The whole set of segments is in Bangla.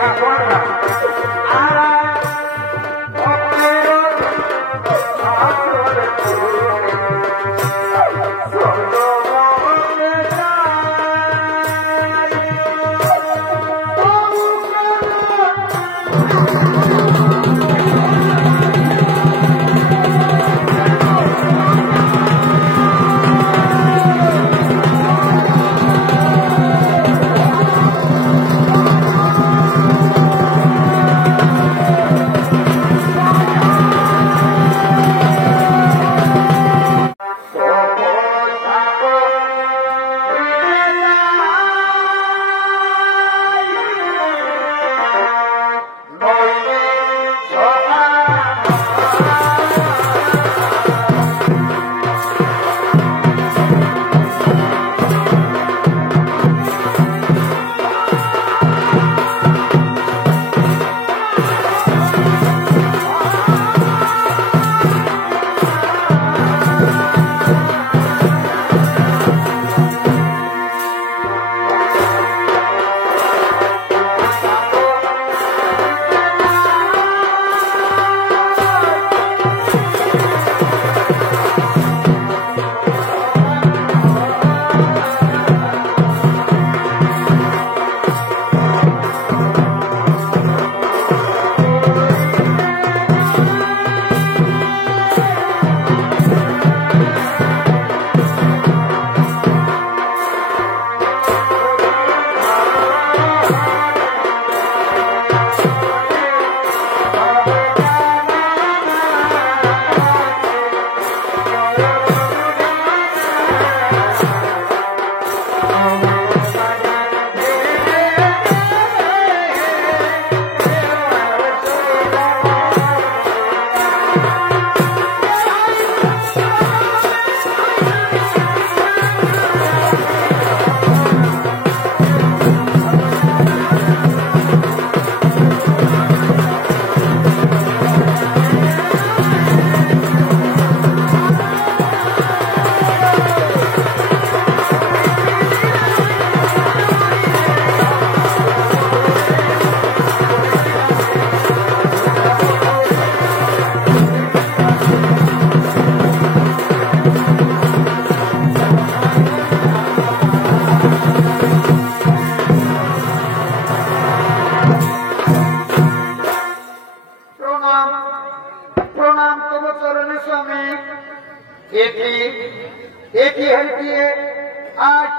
आज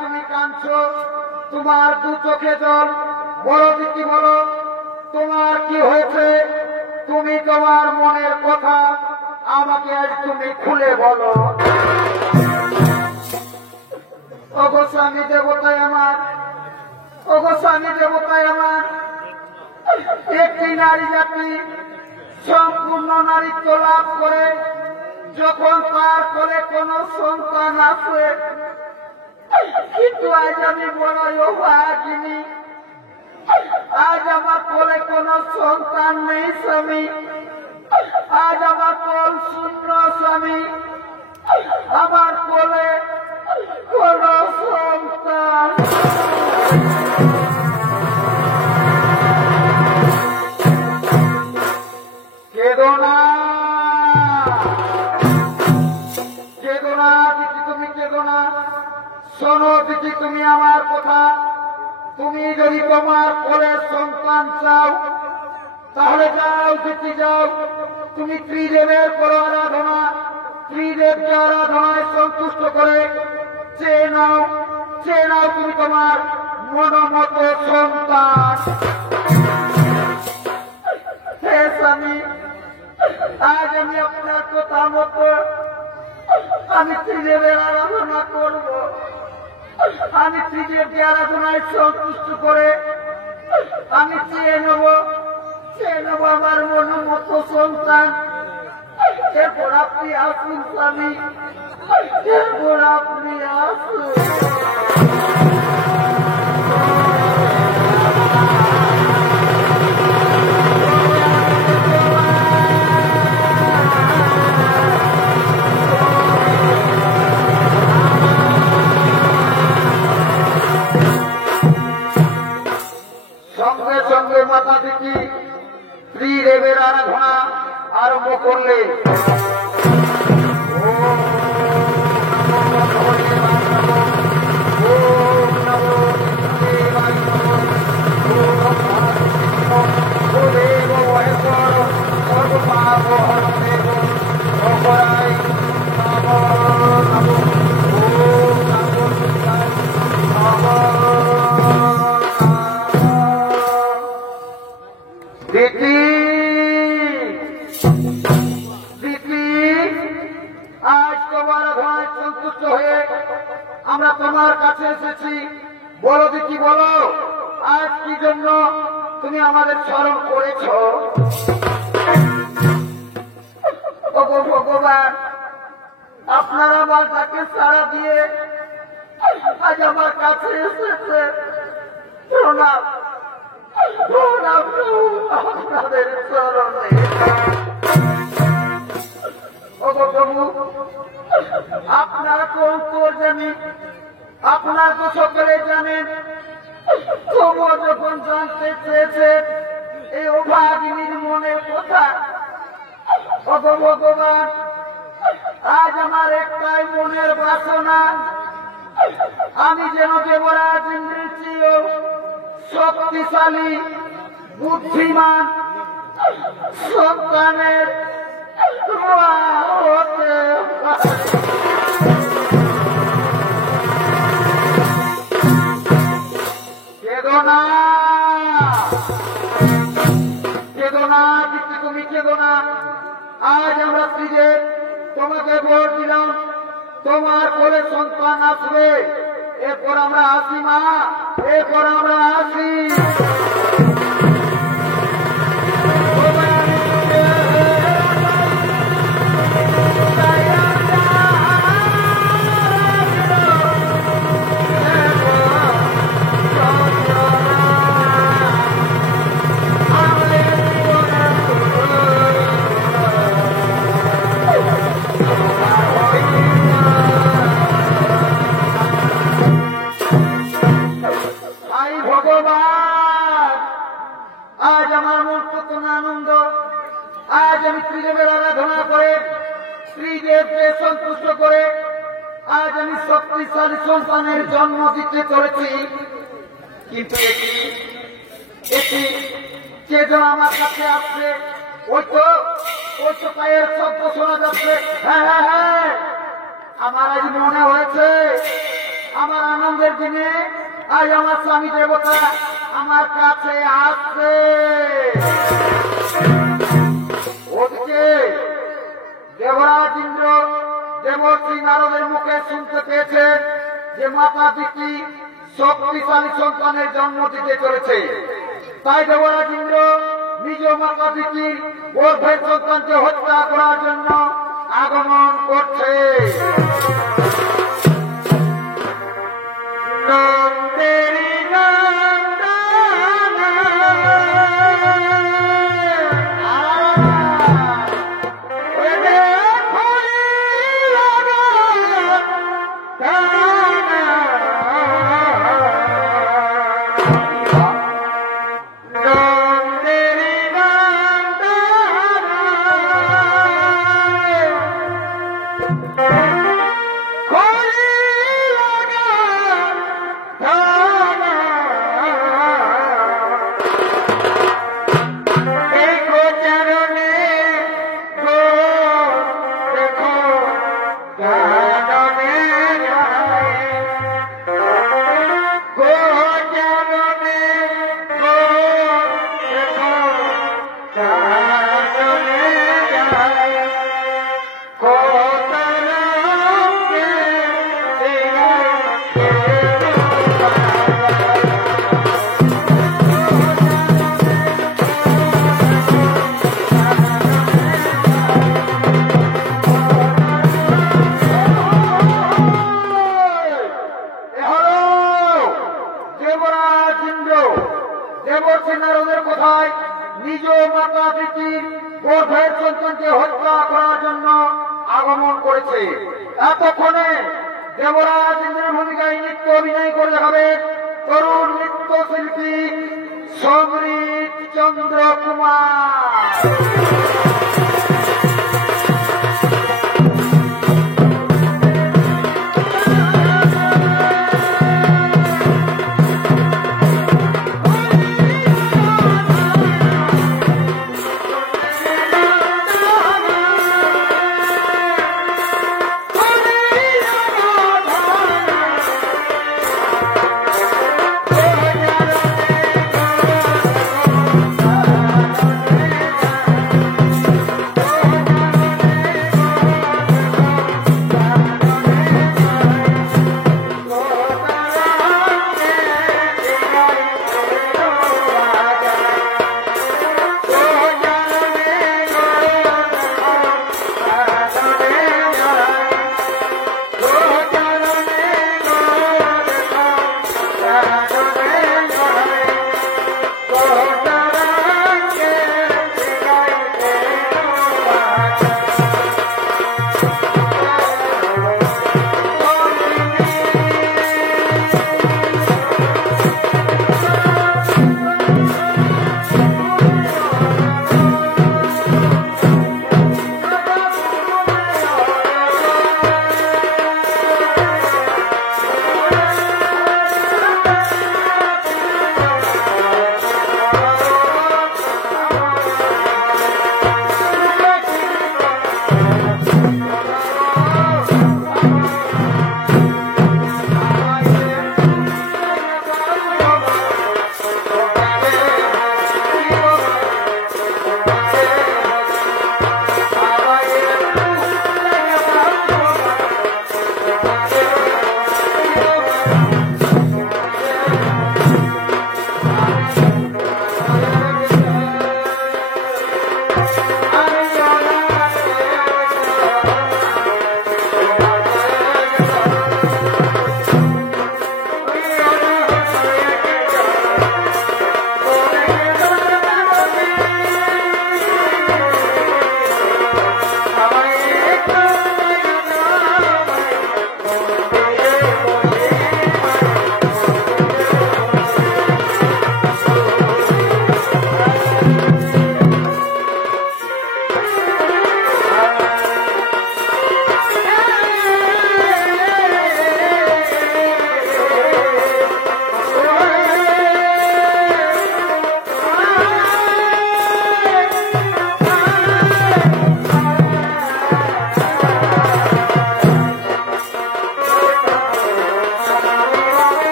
তুমি কাঁদছো, তোমার দু চোখে জল, বলো কি বলো, তোমার কি হয়েছে? তুমি তোমার মনের কথা আমাকে আজ তুমি খুলে বলো। ওগো স্বামী দেবতায় আমার, ওগো স্বামী দেবতায় আমার, একটি নারী জাতি সম্পূর্ণ নারীত্ব লাভ করে যখন তার কোলে কোন সন্তান আসে, কিন্তু আজ আমি বড়ই অভাগিনী, আজ আমার কোলে কোন সন্তান নেই স্বামী, আজ আমার কোল শূন্য স্বামী, আমার কোলে কোন সন্তান। কেঁদো না, কেঁদো না দিদি, তুমি কেঁদো না। শোনো দিদি তুমি আমার কথা, তুমি যদি তোমার কোলের সন্তান চাও তাহলে যাও দিদি যাও, তুমি ত্রিদেবের করো আরাধনা, ত্রিদেবকে আরাধনায় সন্তুষ্ট করে চেয়ে নাও, চেয়ে নাও তুমি তোমার মনোমত সন্তান। হে স্বামী, আজ আমি আপনার কথা মতো আমি ত্রিদেবের আরাধনা করব, আমি ত্রিদেবকে আরাধনায় সন্তুষ্ট করে আমি চেয়ে নেব আমার মনোমত সন্তান। এরপর আপনি আসুন স্বামী, এরপর আপনি আসুন। সঙ্গে সঙ্গে মাতা দিকি ত্রিদেবের আরাধনা আরম্ভ করলে সন্তুষ্ট হয়ে আমরা তোমার কাছে এসেছি। বলো দিকি, বলো আজ কি জন্য তুমি আমাদের স্মরণ করেছ? ভগবান, আপনারা আমার তাকে সাড়া দিয়ে আজ আমার কাছে এসেছে। প্রণাম প্রণাম আপনাদের চরণে। প্রভু, আপনার তো অন্তর জানি, আপনার তো সকলে জানেন। তবুও যখন জানতে চেয়েছে এই অভাগিনীর মনের কথা, ভগবান আজ আমার একটাই মনের বাসনা, আমি যেন দেবরাজ ইন্দ্রের চেয়েও শক্তিশালী বুদ্ধিমান সন্তানের মা হতে পারি। কেঁদো না, কেঁদো না, তুমি কেঁদো না। আজ আমরা ত্রিদেব তোমাকে ভোট দিলাম, তোমার কোলে সন্তান আসবে। এরপর আমরা আসি মা, এরপর আমরা আসি। আজ আমার মন কত আনন্দ। আজ আমি ত্রিদেবের আরাধনা করে, ত্রিদেবকে সন্তুষ্ট করে আজ আমি শক্তিশালী সন্তানের জন্ম দিতে চলেছি। কিন্তু এটি কে যেন আমার কাছে আসছে, ওই তো পায়ের শব্দ শোনা যাচ্ছে। হ্যাঁ হ্যাঁ হ্যাঁ, আমার আজ মনে হয়েছে আমার আনন্দের দিনে আজ আমার স্বামী দেবতা আমার কাছে আসছে। ওদিকে দেবরাজ ইন্দ্র দেবশ্রী নারদের মুখে শুনতে পেয়েছে যে মাতা দিকি শক্তিশালী সন্তানের জন্ম দিতে চলেছে। তাই দেবরাজ ইন্দ্র নিজ মাতা দিকি গর্ভের সন্তানকে হত্যা করার জন্য আগমন করছে। দেবশ্রী নারদের কথায় নিজ মাতা দিকির গর্ভের সন্তানকে হত্যা করার জন্য আগমন করেছে। এতক্ষণে দেবরাজ ইন্দ্রের ভূমিকায় নৃত্য অভিনয় করে দেখাবে তরুণ নৃত্যশিল্পী সমৃদ্ধ চন্দ্র কুমার।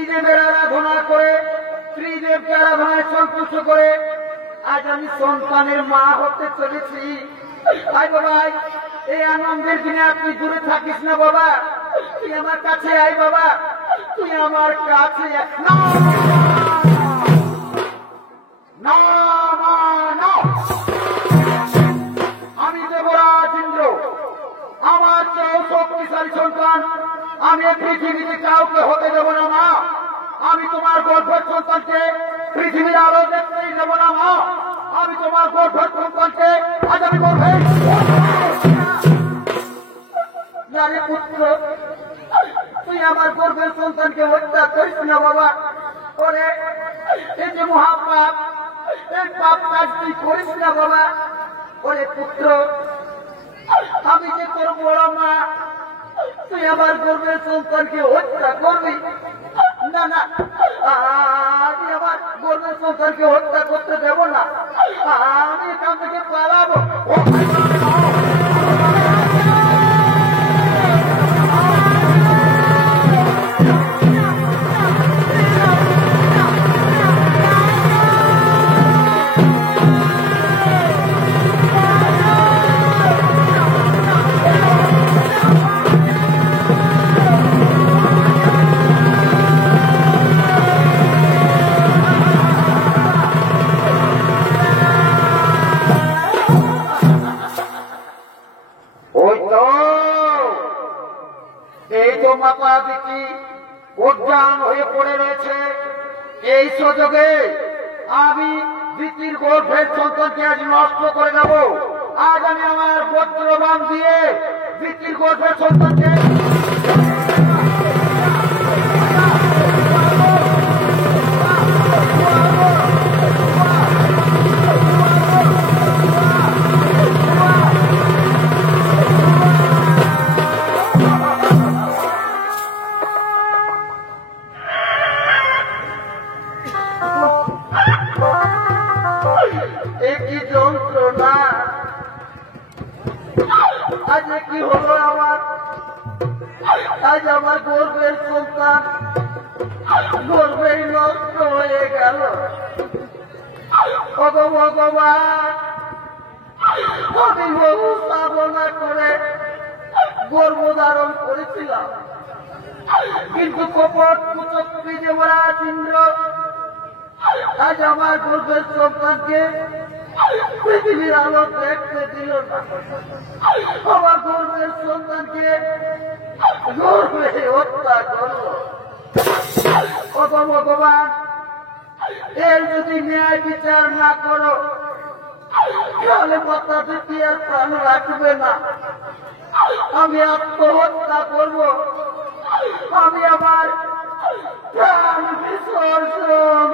ত্রিদেবের আরাধনা করে, ত্রিদেবকে আরাধনায় সন্তুষ্ট করে আজ আমি সন্তানের মা হতে চলেছি। ভাই বাবা, এই আনন্দের দিনে আপনি দূরে থাকিস না বাবা, তুই আমার কাছে আয় বাবা, তুই আমার কাছে না না না, আমি দেবরাজ ইন্দ্র, আমার চেয়েও শক্তিশালী সন্তান আমি পৃথিবীতে কাউকে হতে দেব না মা। আমি তোমার গর্ভের সন্তানকে পৃথিবীর আলো দেখতেই দেব না মা। আমি তোমার গর্ভের সন্তানকে আজ আমি গর্ভে নারী পুত্র, তুই আমার গর্ভের সন্তানকে হত্যা করিস না বাবা। ওরে এই যে মহাপাপ, এই পাপ কাজ তুই করিস না বাবা। ওরে পুত্র, আমি যে তোর বড় মা, তুই আমার গর্ভের সন্তানকে হত্যা করবি না? না, আমি আমার গর্ভের সন্তানকে হত্যা করতে দেব না, আমি এখান থেকে পালাবো। মাতাদিকি উদ্যান হয়ে পড়ে রয়েছে, এই সুযোগে আমি দিতির গর্ভের সন্তানকে আজ নষ্ট করে দেব। আজ আমি আমার বজ্রবাণ দিয়ে দিতির গর্ভের সন্তানকে আজ কি হলো আমার, আজ আমার গর্ভের সন্তান গর্ভেই নষ্ট হয়ে গেল। ভগবান, আমি বহু সাধনা করে গর্ভধারণ করেছিলাম, কিন্তু কপট কুচক্রী দেবরাজ ইন্দ্র আজ আমার গর্ভের সন্তানকে পৃথিবীর আলো দেখতে দিল না। আমার গর্ভের সন্তানকে গর্ভে হত্যা করল। ভগবান, এর যদি ন্যায় বিচার না করো তাহলে মাতা দিদি আর প্রাণ রাখবে না। আমি আত্মহত্যা করব, আমি আমার প্রাণ বিসর্জন।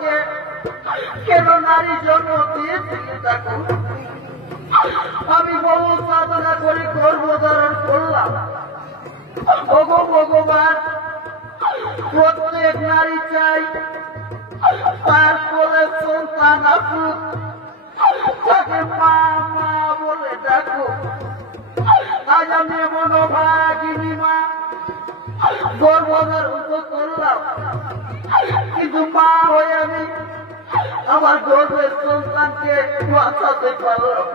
থাকে কেন নারী জন্ম দিয়েছিলি তাকে আমি বহু সাধনা করে গর্ভধারণ করলাম ওগো ভগবান প্রত্যেক নারী চাই তার কোলে সন্তান আসুক তাকে মা মা বলে ডাকো আজ আমি মনোভাগিনী মা গর্ভধারণ তো করলাম কিন্তু মা হয়ে আমি আমার গর্ভের সন্তানকে বাঁচাতে পারলাম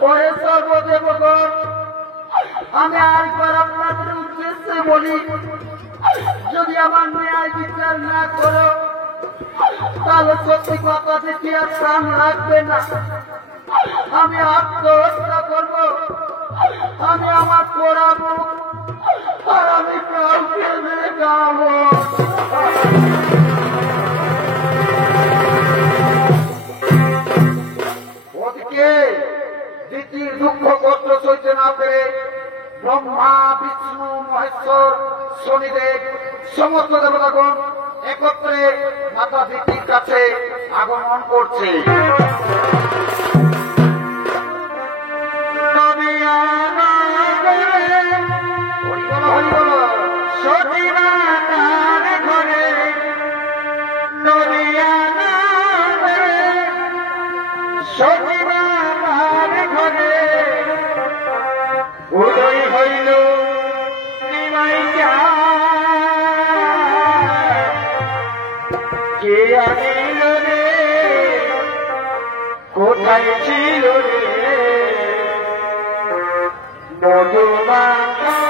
পরে সর্বদেবগণ আমি আরেকবার আপনাদের উদ্দেশ্যে বলি যদি আমার ন্যায় বিচার না করো তাহলে সত্যি কথা দেখি আর প্রাণ রাখবে না আমি আত্মহত্যা করব আমি আমার পড়াবো আর আমি কাউকে দেখাবো ওদিকে দ্বিতীয় দুঃখ কষ্ট সইতে না পেরে ব্রহ্মা বিষ্ণু মহেশ্বর শনিদেব সমস্ত দেবতাগণ একত্রে মাতা দিতির কাছে আগমন করছে উদয় হইল নিমাইকা কে আনিল রে কোথায় ছিল রে মধুমাখা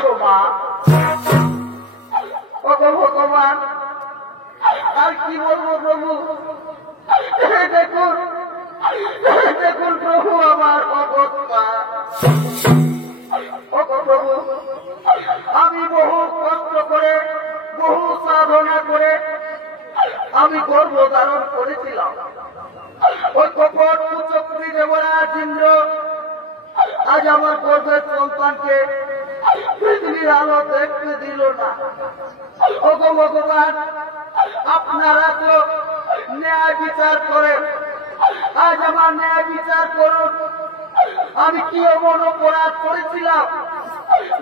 করছো মা? ভগবান, আর কি বলবো প্রভু? দেখুন দেখুন প্রভু আমার অবস্থা। প্রভু, আমি বহু কষ্ট করে বহু সাধনা করে আমি গর্ভ ধারণ করেছিলাম। ওই কপট কুচক্রী দেবরাজ ইন্দ্র আজ আমার গর্ভের সন্তানকে পৃথিবীর আলো দেখতে দিল না। ভগবান, আপনারা তো ন্যায় বিচার করেন, আজ আমার ন্যায় বিচার করুন। আমি কি এমন অপরাধ করেছিলাম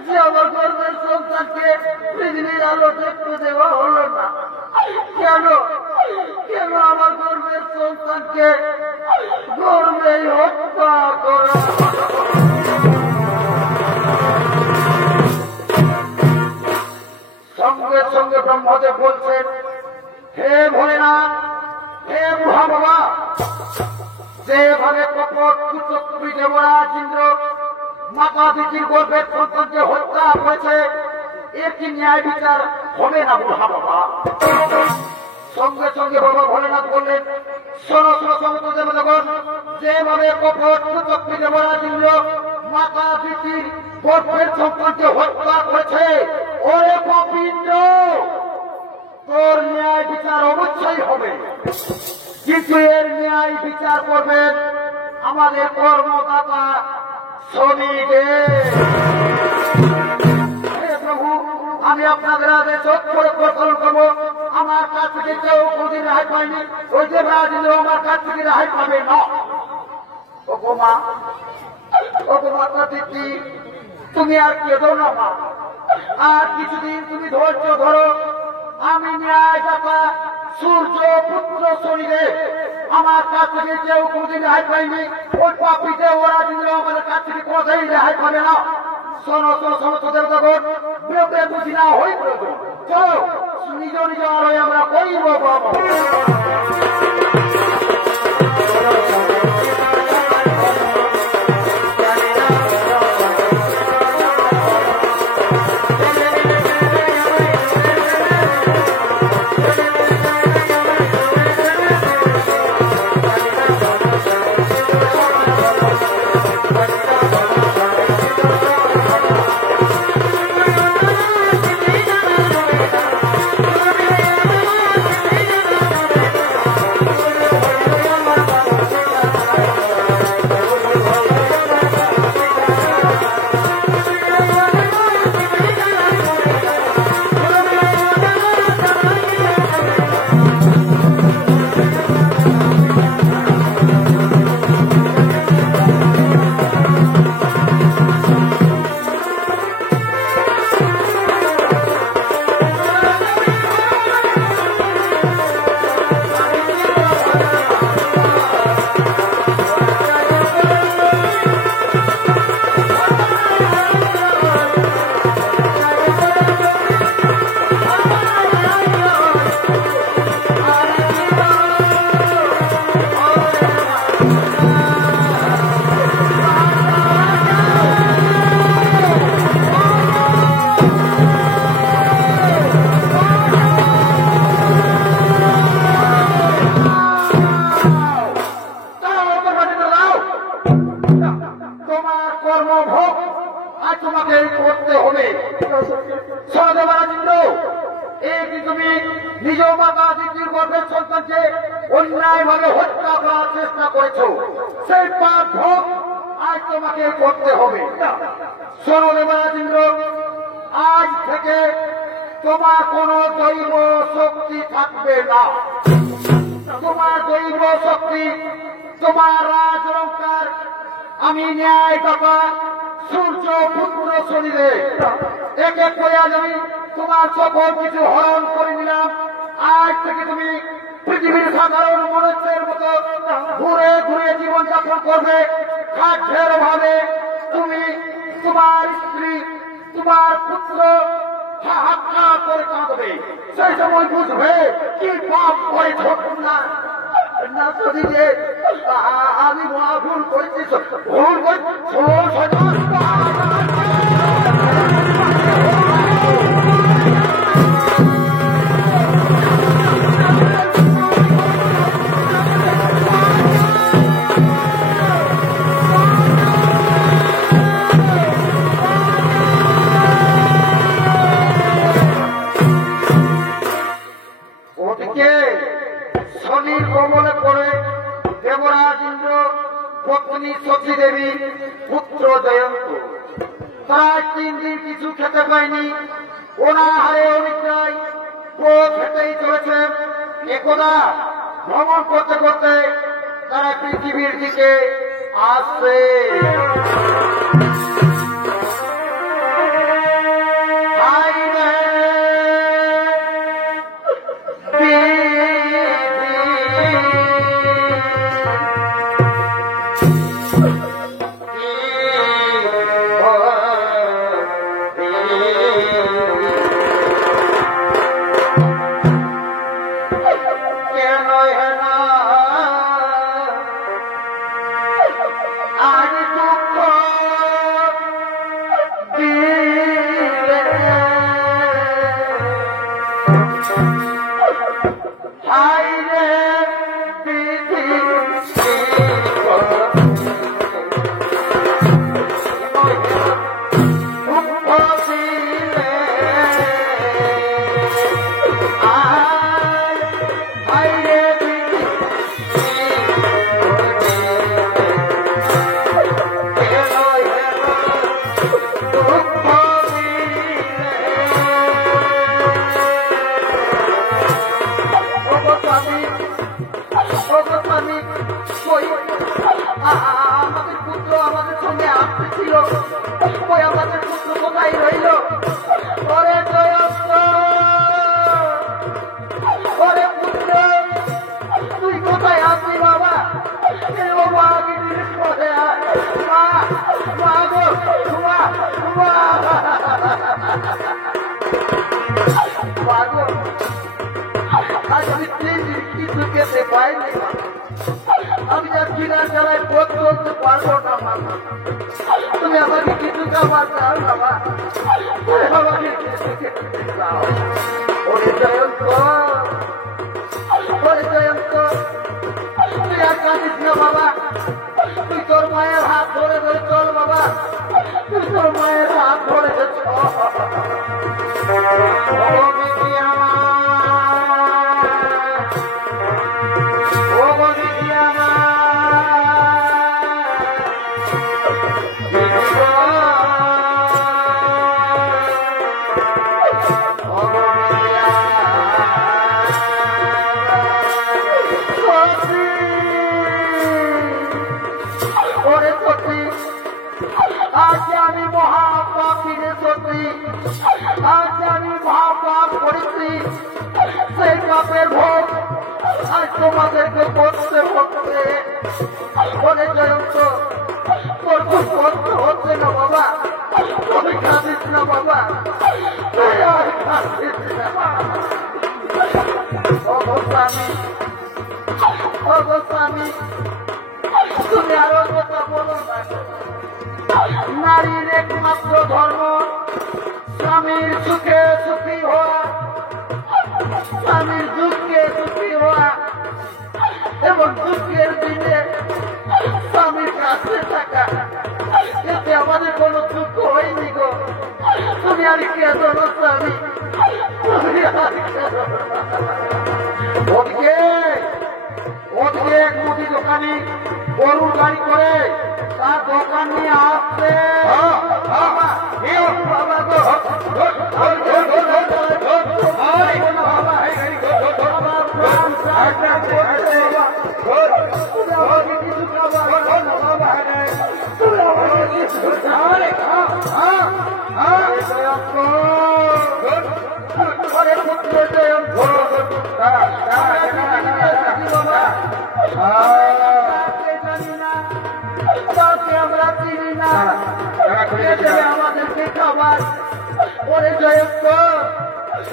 যে আমার গর্ভের সন্তানকে পৃথিবীর আলো দেখতে দেওয়া হলো না? কেন কেন আমার গর্ভের সন্তানকে গর্ভেই হত্যা করা? সঙ্গে সঙ্গে ব্রহ্মদেব বলছেন, হে ভোলেনাথ, হে মহা বাবা, যেভাবে কপট কুচক্রী দেবরাজ ইন্দ্র মাতা দিদির গর্ভের সন্তানকে হত্যা করেছে, এর কি ন্যায় বিচার হবে না মহা বাবা? সঙ্গে সঙ্গে বাবা ভোলেনাথ বললেন, শোনো শোনো সমস্ত দেবতাগণ, যেভাবে কপট কুচক্রী দেবরাজ ইন্দ্র মাতা দিদির গর্ভের সন্তানকে হত্যা করেছে, ওরে পাপিন্দ্র, তোর ন্যায় বিচার অবশ্যই হবে, কিন্তু এর ন্যায় বিচার করবেন আমাদের কর্মদাতা শনিদেব। হে প্রভু, আমি আপনাদের আদেশ অক্ষরে প্রচলন করবো। আমার কাছ থেকে কেউ কোনদিন রেহাই পায়নি, ওই যে রাজেন্দ্র আমার কাছ থেকে রেহাই পাবে না। মাতা দিদি, তুমি আর কেঁদো না মা, আর কিছুদিন তুমি ধৈর্য ধরো। আমি ন্যায় দাতা সূর্য পুত্র শনিদেব আমার কাছ থেকে কেউ কোনদিন রেহাই পাইনি, ওই পাপিতে ওরা দিল আমাদের কাছ থেকে কোথায় রেহাই পাবে না। শোনো শোনো সমস্ত দেবতাগণ, বিরোধে বুঝি না হই প্রভু, চলো নিজ নিজ আলোয় আমরা করিব বাবা। নিজ মাতা দিদির গর্ভের সন্তানকে অন্যায় ভাবে হত্যা করার চেষ্টা করেছ, সেই পাপ ভোগ আজ তোমাকে করতে হবে। শোনো দেবরাজেন্দ্র, আজ থেকে তোমার কোন দৈব শক্তি থাকবে না। তোমার দৈব শক্তি, তোমার রাজ অলঙ্কার আমি ন্যায় দাতা সূর্য পুত্র শনিদেব এক এক করে আজ আমি তোমার সকল কিছু হরণ করে নিলাম। আজ থেকে তুমি পৃথিবীর সাধারণ মানুষের মতো ঘুরে ঘুরে জীবনযাপন করবে, খাদ্যের ভাবে তুমি, তোমার স্ত্রী, তোমার পুত্র হাহাকার করে কাঁদবে। সেই সময় বুঝবে কি পাপ করে না না যদি যে আমি মহা ভুল করেছি, ভুল করে ওদিকে শনির কবলে পড়ে দেবরাজ ইন্দ্র, পত্নী সতী দেবী, পুত্র জয়ন্ত প্রায় 3 দিন কিছু খেতে পায়নি। অনাহারে অনিদ্রায় পথ হেঁটেই চলেছেন। একদা ভ্রমণ করতে করতে তারা পৃথিবীর দিকে আসছে। আমাদের পুত্র আমাদের সঙ্গে আসতেছিল, ওই আমাদের পুত্র কোথায় রইল? ওরে জয়ন্ত, ওরে পুত্র তুই কোথায় আসবি বাবা? ও মা গিয়ে পড়ে মা, মা গো, মা, মা, মা গো, আজ আমি 3 দিন কিছু খেতে পাইনি। আমি যা কিনা চালাই পথ চলতে পারবো না বাবা, তুমি আমাকে কিছু খাবার দাও বাবা, আমাকে দাও। ওরে জয়ন্ত, ওরে জয়ন্ত, তুই আর কাঁদিস না বাবা, তুই তোর মায়ের হাত ধরে ধরে চল বাবা, তুই তোর মায়ের হাত ধরে চল। আজ আমি মহাপাপী রে সতী, আজ আমি মহাপাপ করেছি, সেই পাপের ভোগ আজ তোমাদেরকে করতে হচ্ছে। বলে জয়ন্ত, তোর খুব কষ্ট হচ্ছে না বাবা, তুই কাঁদিস না বাবা, তুই আর কাঁদিস না। অবস্থামি, অবস্থামি, তুমি আরো কথা বলো না। নারীর একমাত্র ধর্ম স্বামীর সুখে সুখী হওয়া, স্বামীর দুঃখে সুখী হওয়া এবং দুঃখের দিনে স্বামীর কাছে থাকা। এতে আমাদের কোনো দুঃখ হয়নি গো, তুমি আর কেঁদো না স্বামী, তুমি আর কেঁদো না। ওদিকে ওদিকে এক মুদি দোকানি গরুর গাড়ি করে তার দোকান নিয়ে আসছে। বাবা গো, আমরা চিনি না, আমাদেরকে খাবার। ওরে জয়ন্ত,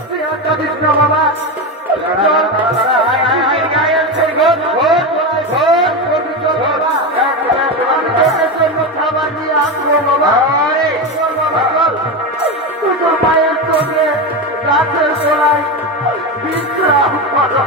তুই আর কাঁদিস না বাবা, খাবার নিয়ে আসবো বাবা। তুই তোর মায়ের সঙ্গে গাছের গোড়ায় বিশ্রাম করো।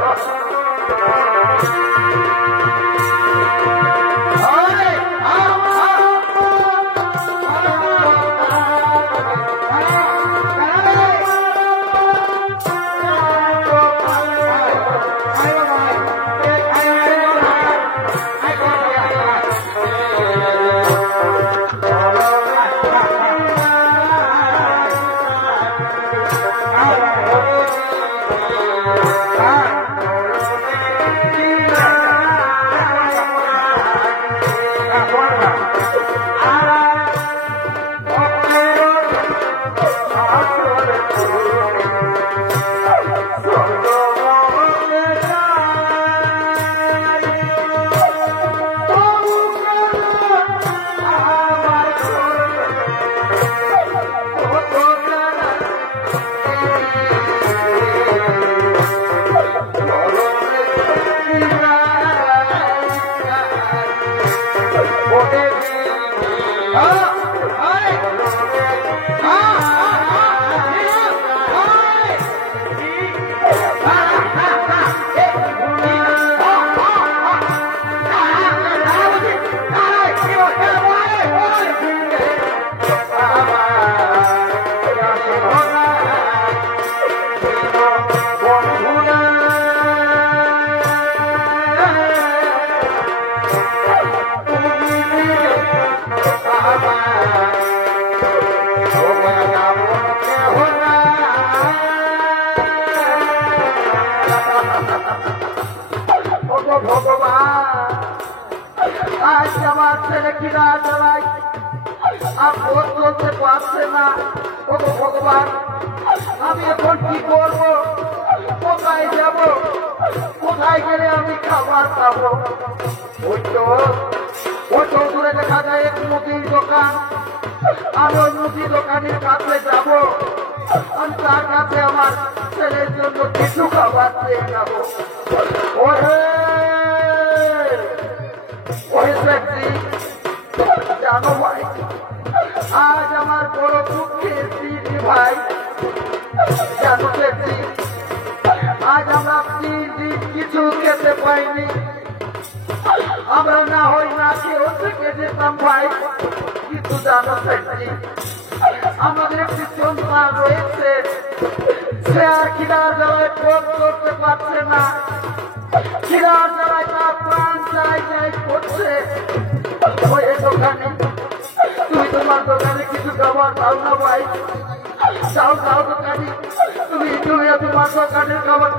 ভগবান, আজ আমার ছেলে কিনা চালাই আর পথ চলতে পারছে না। ও ভগবান, আমি এখন কি করব? কোথায় যাব? কোথায় গেলে আমি খাবার পাবো? ওই তো দূরে দেখা যায় এক মুদির দোকান। আমি ওই মুদির দোকানের কাছে যাব, আমি তার কাছে আমার ছেলের জন্য কিছু খাবার পেয়ে যাব। ওহে ব্যক্তি, জানো ভাই, আজ আমার বড় দুঃখের দিন ভাই। জানো ব্যক্তি, আজ আমরা 3 দিন কিছু খেতে পাইনি। আমরা না হয় না খেয়েও থেকে যেতাম ভাই, কিন্তু জানো ব্যক্তি, আমাদের একটি সন্তান রয়েছে, সে আর খিদার জ্বালায় পথ করতে পারছে না। খিদার জ্বালায় তার প্রাণ চাই করছে। ওই দোকানে, তুমি তোমার দোকানে কিছু খাবার দাও না ভাই, দাও দোকানে, তুমি তোমার দোকানের খাবার।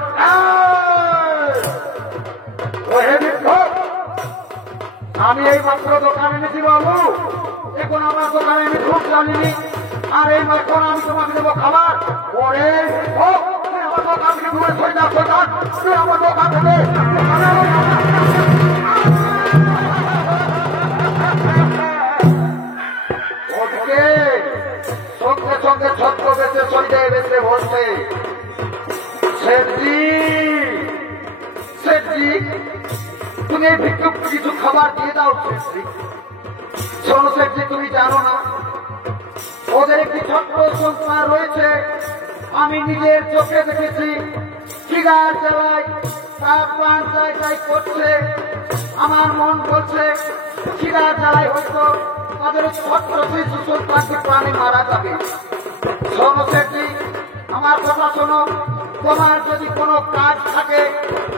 আমি এই মাত্র দোকানে এনেছি বাবু, এখন আমার দোকানে আমি খুব জানিনি, আর এই মাত্র আমি তোমাকে দেবো খাবার। ওরে আমার দোকান থেকে দূরে সরে যাও, তুই আমার দোকান থেকে সঙ্গে সঙ্গে ছত্র বেঁচে সরিয়ে বেঁচে বলছে, শেঠজি তুমি এই ভিক্ষুক কিছু খাবার দিয়ে দাও। শেঠজি শোনো শেঠজি, তুমি জানো না ওদের একটি ছোট্ট সন্তান রয়েছে, আমি নিজের চোখে দেখেছি। খিদার জ্বালায় তার প্রাণ চাই করছে। আমার মন বলছে খিদার জ্বালায় হয়তো তাদের ছোট্ট শিশু সন্তানকে প্রাণে মারা যাবে। শোনো শেঠজি, আমার কথা শোনো, তোমার যদি কোনো কাজ থাকে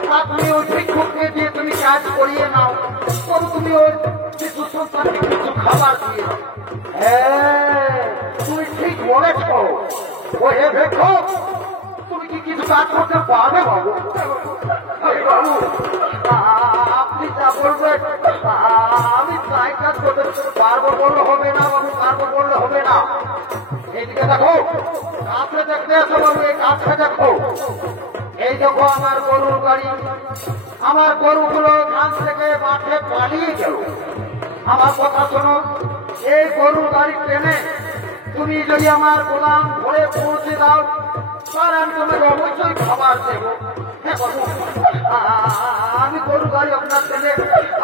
তা তুমি ওই ভিক্ষুককে দিয়ে তুমি কাজ করিয়ে নাও, তবু তুমি ওই শিশু সন্তানকে কিছু খাবার দিয়ে দাও। হ্যাঁ, তুমি ঠিক বলেছ। ও হে ভিক্ষুক, তুমি কি কিছু কাজ করতে পারবে বাবু? বাবু আপনি যা বলবেন আমি তাই কাজ করতে পারবো বললে হবে না বাবু, পারবো বললে হবে না। এইদিকে দেখো, কাছে দেখতে আসো বাবু, এই কাছে দেখো। এই দেখো আমার গরুর গাড়ি, আমার গরুগুলো ঘাস থেকে মাঠে পালিয়ে গেল। আমার কথা শোনো, এই গরুর গাড়ি ট্রেনে তুমি যদি আমার গোলাম ঘরে পৌঁছে দাও, তাহলে আমি তোমাকে অবশ্যই খাবার দেবো। হ্যাঁ বাবু, আমি গরু গাড়ি আপনার ট্রেনে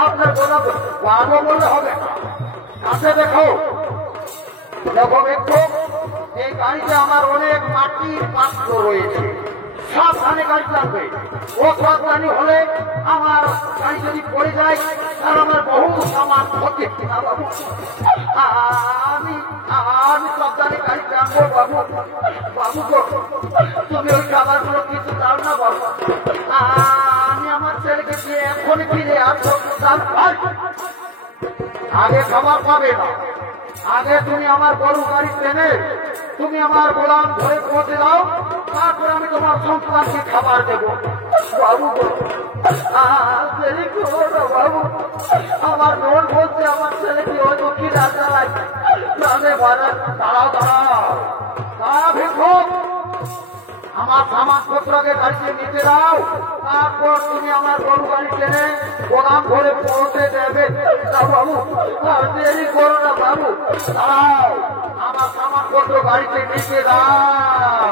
আপনার গোলাম পারবো বললে হবে না। কাছে দেখো দেখো, এই গাড়িতে আমার অনেক মাটির পাত্র রয়েছে, সাবধানে গাড়ি চালাবে। ও সাবধানি হলে আমার গাড়ি যদি পড়ে যায় তাহলে আমার বহু সামান ক্ষতি না বাবু। আমি সাবধানে গাড়ি চালাবো বাবু। বাবু তুমি ওই খাবারগুলো কিছু দাও না বাবু, আমি আমার ছেলেকে দিয়ে এখনই ফিরে আসবো। আগে খাবার পাবে না, আগে তুমি আমার গরু গাড়ি ট্রেনে তুমি আমার গোলাম ঘরে পৌঁছে দাও, তারপরে আমি তোমার সন্তানকে খাবার দেবো। বাবু বাবু, আমার মন বলছে আমার ছেলেকে ওই দক্ষিণ চালায়। দাঁড়াও ভিক্ষুক, আমার সামানপত্রকে গাড়িতে নিতে দাও, তারপর তুমি আমার গরু গাড়ি টেনে গোদাম ঘরে পৌঁছে দেবে। বাবু আর দেরি করো না বাবু, দাঁড়াও, আমার সামানপত্র গাড়িতে নিতে দাও।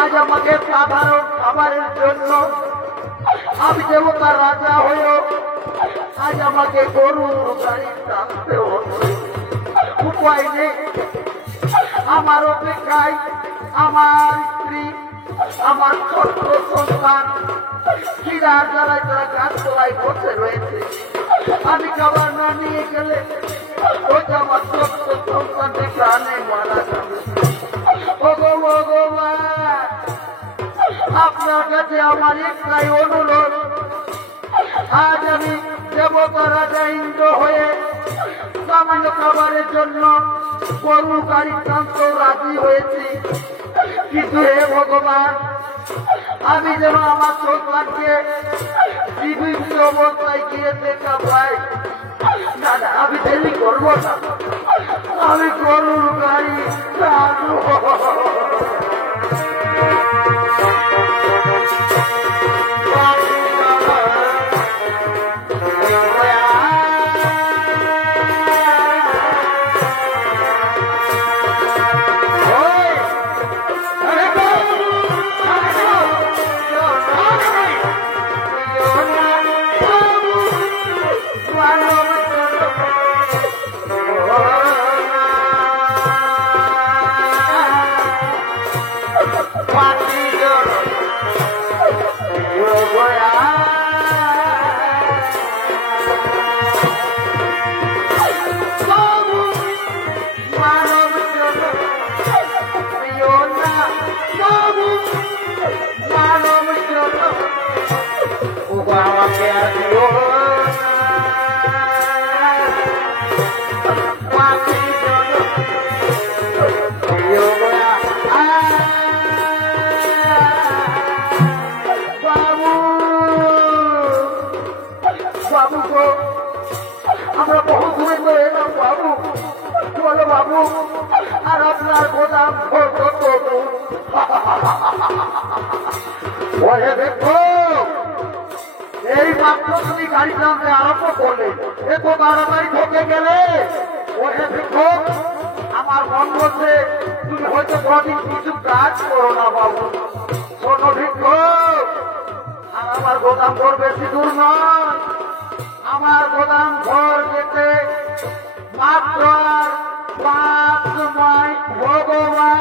আজ আমাকে সাধারণ খাবারের জন্য আমি দেবতার রাজা হয়েও আজ আমাকে গরুর গাড়ি টানতে হচ্ছে। উপায় নেই, আমার অপেক্ষায় আমার স্ত্রী, আমার ছোট্ট সন্তান চিরার জ্বালায় তারা গাছতলায় বসে রয়েছে। আমি খাবার না নিয়ে গেলে ওইটা আমার ছোট্ট সন্তানকে প্রাণে মারা যাবে। ভগবান, আপনার কাছে আমার একটাই অনুরোধ, আজ আমি দেবতা রাজা ইন্দ্র হয়ে সামান্য খাবারের জন্য গরু গাড়ি টানতেও রাজি হয়েছি, কিন্তু হে ভগবান, আমি যেন আমার সন্তানকে জীবিত অবস্থায় গিয়ে দেখা পাই। না না, আমি দেরি করবো না, আমি গরুর গাড়ি টানবো। আমরা বহু দূরে তো এলাম বাবু, বলো বাবু, আর আপনার গোদাম কত দূর? দেখো, এই মাত্র তুমি গাড়ি চালাতে আরম্ভ করলে, এত তাড়াতাড়ি ঢোকে গেলে। ওহে দেখো, আমার মন বলছে তুমি হয়তো কদিন কিছু কাজ করো না বাবু। শোনো ভিক্ষু, আর আমার গোদাম ঘর বেশি দূর নয়, আমার গোদাম ঘর যেতে মাত্র 5 মাইল। ভগবান,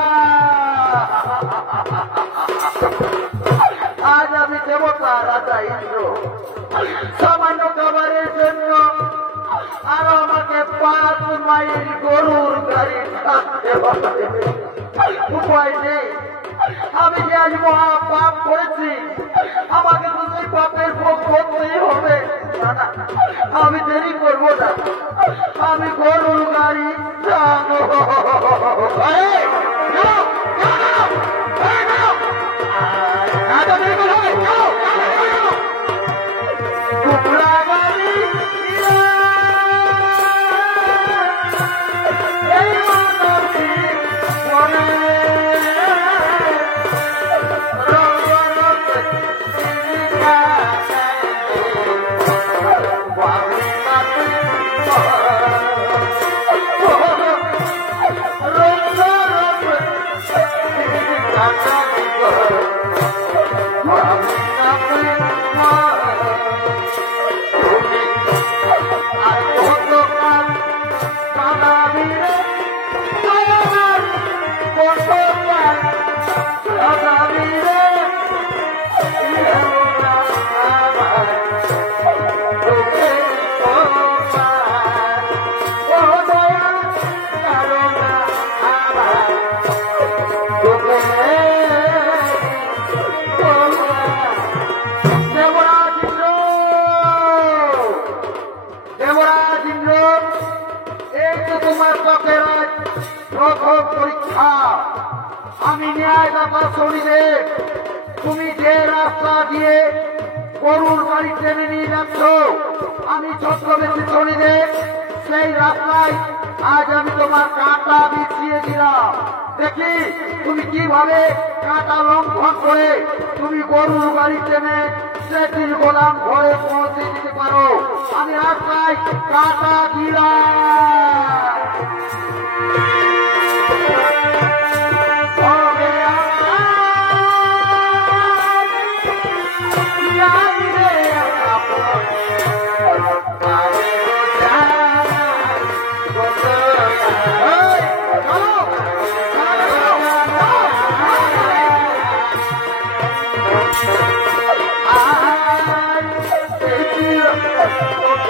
আজ আমি দেবতা রাজা ইন্দ্র সামান্য খাবারের জন্য আর আমাকে 5 মাইল গরুর গাড়ি থাকতে হবে। উপায় নেই, আমি যে আজ মহা পাপ করেছি, আমাকে তো সেই পাপের ভোগ করতেই হবে। আমি দেরি করবো না, আমি গরুর গাড়ি জানো। টুকরা গাড়ি এই মানবী মনে পরীক্ষা। আমি ন্যায়দাতা শরীরে তুমি যে রাস্তা দিয়ে গরুর গাড়ি টেনে নিয়ে যাচ্ছ, আমি ছত্রবেশী শরীরে সেই রাস্তায় আজ আমি তোমার কাঁটা বিছিয়ে দিলাম। দেখি তুমি কিভাবে কাঁটা লঙ্ঘন করে তুমি গরুর গাড়ি টেনে সেটির গোদাম ঘরে পৌঁছে দিতে পারো। আমি রাস্তায় কাঁটা দিলাম।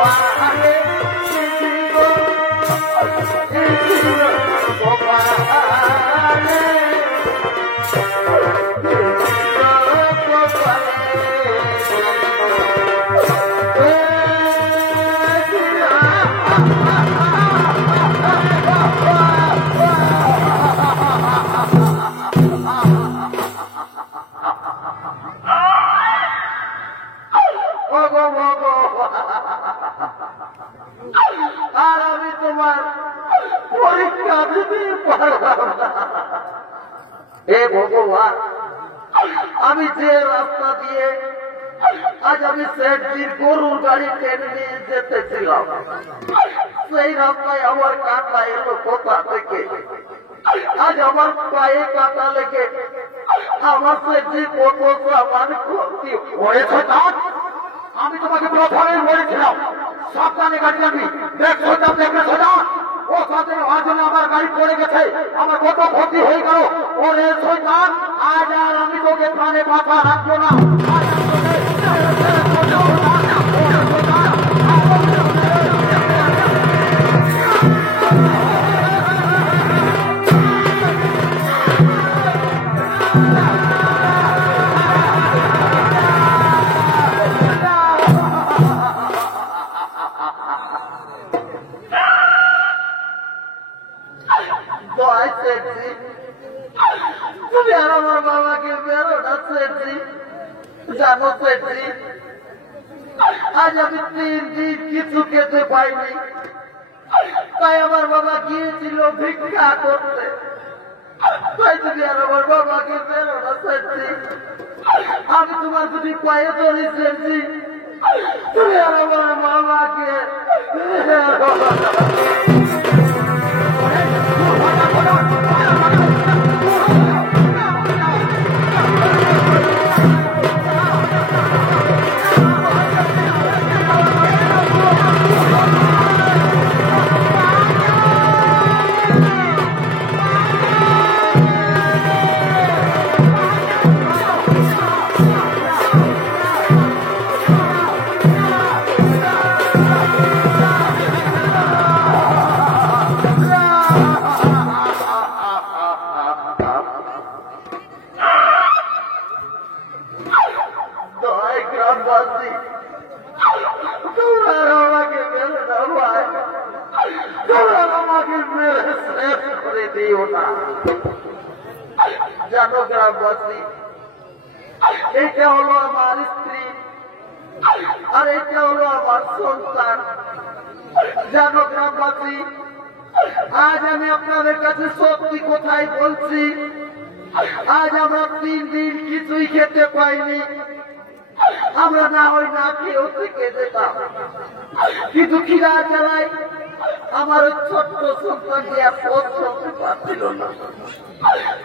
কপালে ছিল কপালে আর আমি তোমার পরীক্ষা দিতে পারলাম না। হে ভগবান, আমি যে রাস্তা দিয়ে আজ আমি সেটজির গরুর গাড়ি টেনে নিয়ে যেতেছিলাম, সেই রাস্তায় আমার কাঁটা এলো কোথা থেকে? আজ আমার পায়ে কাঁটা লেগে আমার সেটজি কত সামান ক্ষতি হয়েছে। আমি তোমাকে প্রথমে বলেছিলাম সাবধানে গাড়ি চালাবি, দেখছো না দেখেছো না? ও সাথে হওয়ার জন্য আমার গাড়ি পড়ে গেছে, আমার কত ক্ষতি হয়ে গেল। ওরে শয়তান, আজ আর আমি তোকে প্রাণে বাঁচা রাখবো না। তুমি আর আমার বাবাকে বেরো না সেটজি, জানো সেটজি, আজ আমি 3 দিন কিছু খেতে পাইনি, তাই আমার বাবা গিয়েছিল ভিক্ষা করতে। তাই তুমি আর আমার বাবাকে বেরো না সেটজি, আমি তোমার যদি পায়ে ধরি সেটজি, তুমি আর আমার বাবাকে জানো গ্রামবাসী, এটা হলো আমার স্ত্রী আর এটা হলো আমার সন্তান। জানো গ্রামবাসী, আজ আমি আপনাদের কাছে সত্যি কোথায় বলছি, আজ আমরা 3 দিন কিছুই খেতে পাইনি। আমরা না হয় না খেয়েও থেকে যেতাম, কিন্তু খিদা জ্বালাই আমার ছোট্ট সন্তান দিয়ে পথ চলতে পারছিল না।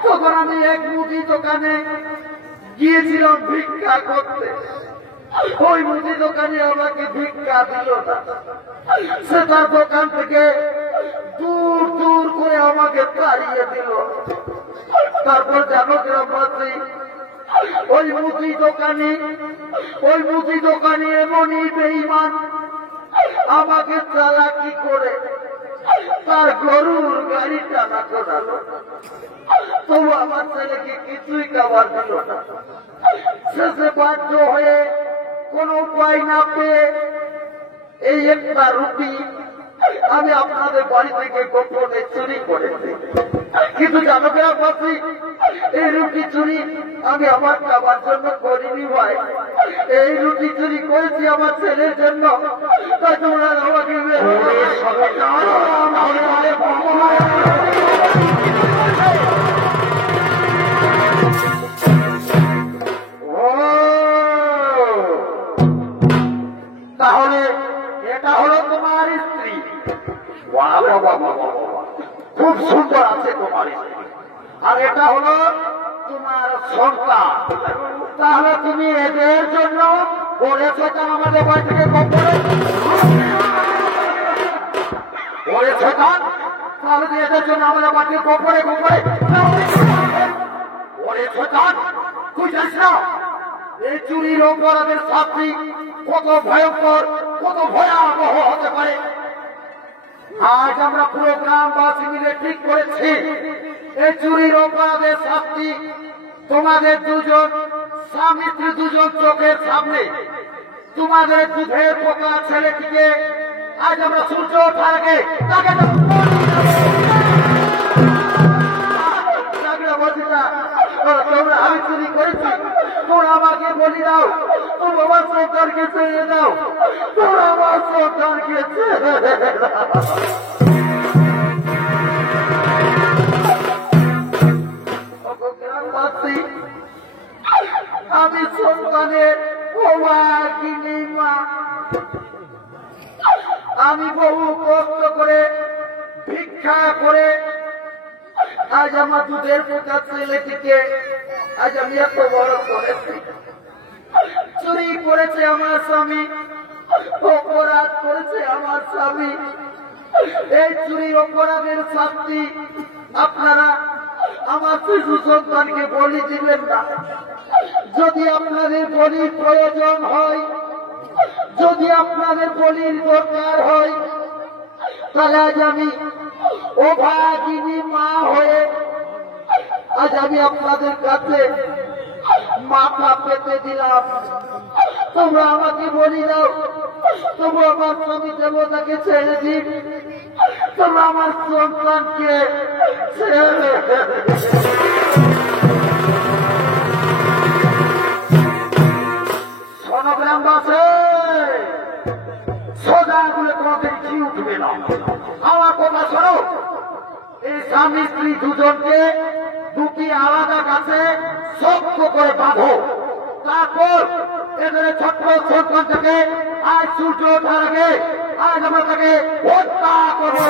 তখন আমি এক মুদি দোকানে গিয়েছিলাম ভিক্ষা করতে। ওই মুদি দোকানে আমাকে ভিক্ষা দিল না, সে তার দোকান থেকে দূর দূর করে আমাকে তাড়িয়ে দিল। তারপর জানো গ্রামবাসী, ওই মুদি দোকানে এমনই বেঈমান আমাকে চালাকি করে তার গরুর গাড়ি টানা করালো। তবু আমার ছেলেকে কিছুই খাবার দিল না। শেষে বাধ্য হয়ে কোন উপায় না পেয়ে এই একটা রুটি আমি আপনাদের বাড়ি থেকে গোপনে চুরি করেছি। কিন্তু জানো গ্রামবাসী, এই রুটি চুরি আমি আমার খাবার জন্য করিনি ভাই, এই রুটি চুরি করেছি আমার ছেলের জন্য। তাই তোমরা আমাকে তাহলে এটা হলো তোমার স্ত্রী। খুব সুন্দর আছে তোমার স্ত্রী, আর এটা হলো তোমার সন্তান। তাহলে তুমি এদের জন্য বলেছ কেন আমাদের বাড়ি থেকে বলেছ কেন? তাহলে এদের জন্য আমাদের বাড়ি থেকে গোপরে বলেছ কেন? তুই জানিস না এই চুরির অপরাধের শাস্তি কত ভয়ঙ্কর? কত ভয়াবহ হতে পারে। আজ আমরা পুরো গ্রামবাসী মিলে ঠিক করেছি এই চুরির অপরাধের শাস্তি তোমাদের দুজন স্বামী স্ত্রী দুজন চোখের সামনে তোমাদের দুধের পোকা ছেলেটিকে আজ আমরা সূর্য ওঠার আগে তাকে তোমরা আমি চুরি করেছি, তোমরা আমাকে বলি দাও, তোমরা আমার সন্তানকে ছেড়ে দাও, তোমরা আমার সন্তানকে ছেড়ে দাও। গ্রামবাসী, আমি সন্তানের মা, আমি বহু কষ্ট করে ভিক্ষা করে আজ আমার দুধের পোকা ছেলেটিকে আজ আমি এত বড় করেছি। চুরি করেছে আমার স্বামী, অপরাধ করেছে আমার স্বামী। এই চুরি অপরাধের শাস্তি আপনারা আমার শিশু সন্তানকে বলি দিবেন না। যদি আপনাদের বলির প্রয়োজন হয়, যদি আপনাদের বলির দরকার হয়, তাহলে আজ আমি অভাগিনী মা হয়ে আজ আমি আপনাদের কাছে মাথা পেতে দিলাম। তোমরা আমাকে বলি দাও, তোমরা আমার স্বামী দেবতাকে ছেড়ে দিন, তোমরা আমার সন্তানকে ছেড়ে গ্রামবাসী, সোজা গুলো তোমাদের কি উঠবে না। আমার কথা শোনো, এই স্বামী স্ত্রী দুজনকে দুটি আলাদা গাছে শক্ত করে বাঁধো, তারপর এদের ছোট্ট সন্তানটাকে আজ সূর্য ওঠার আগে আজ আমরা তাকে হত্যা করবো।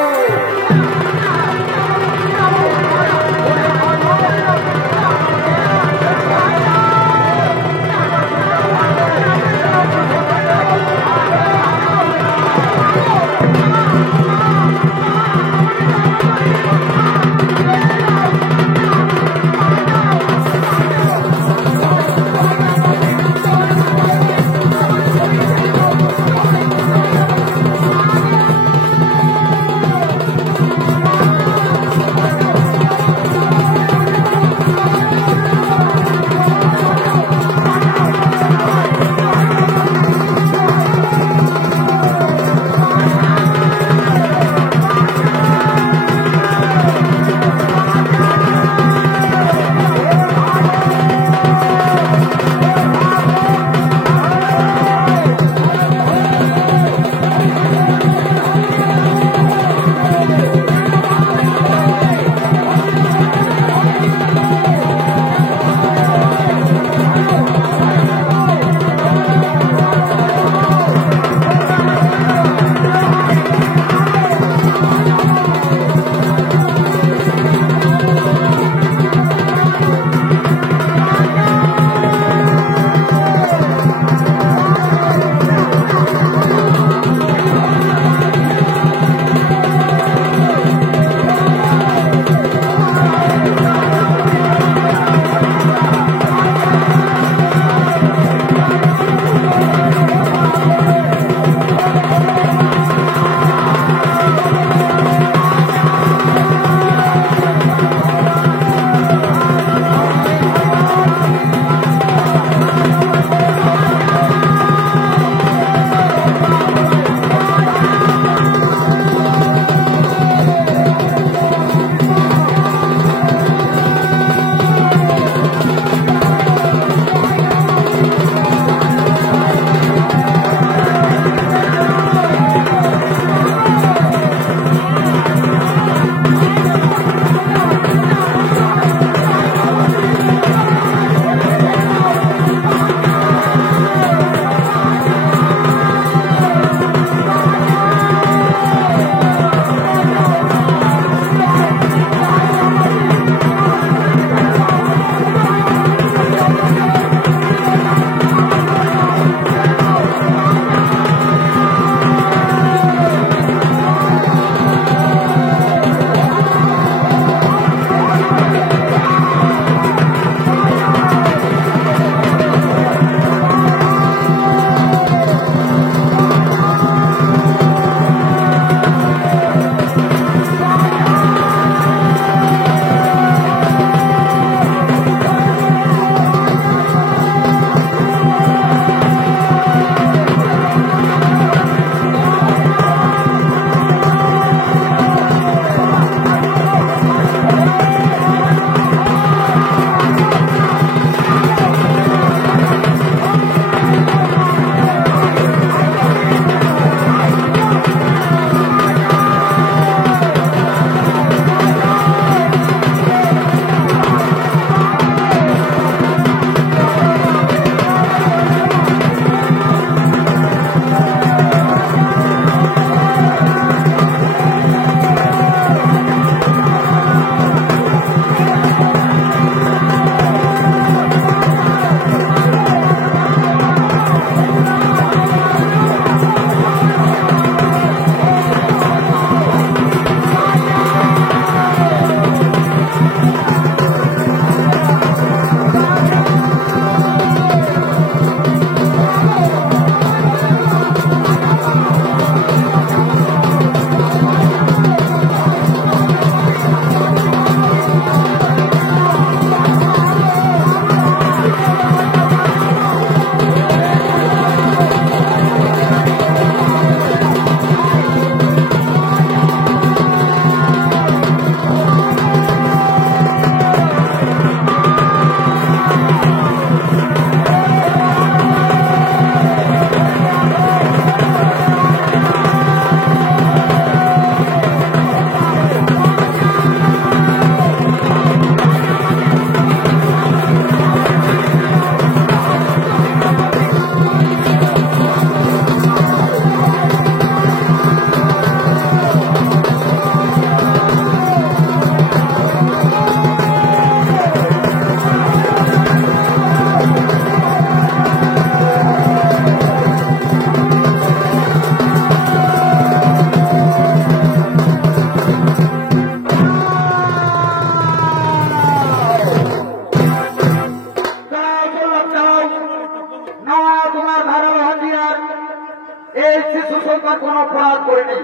সন্তান কোন অপরাধ করেনি,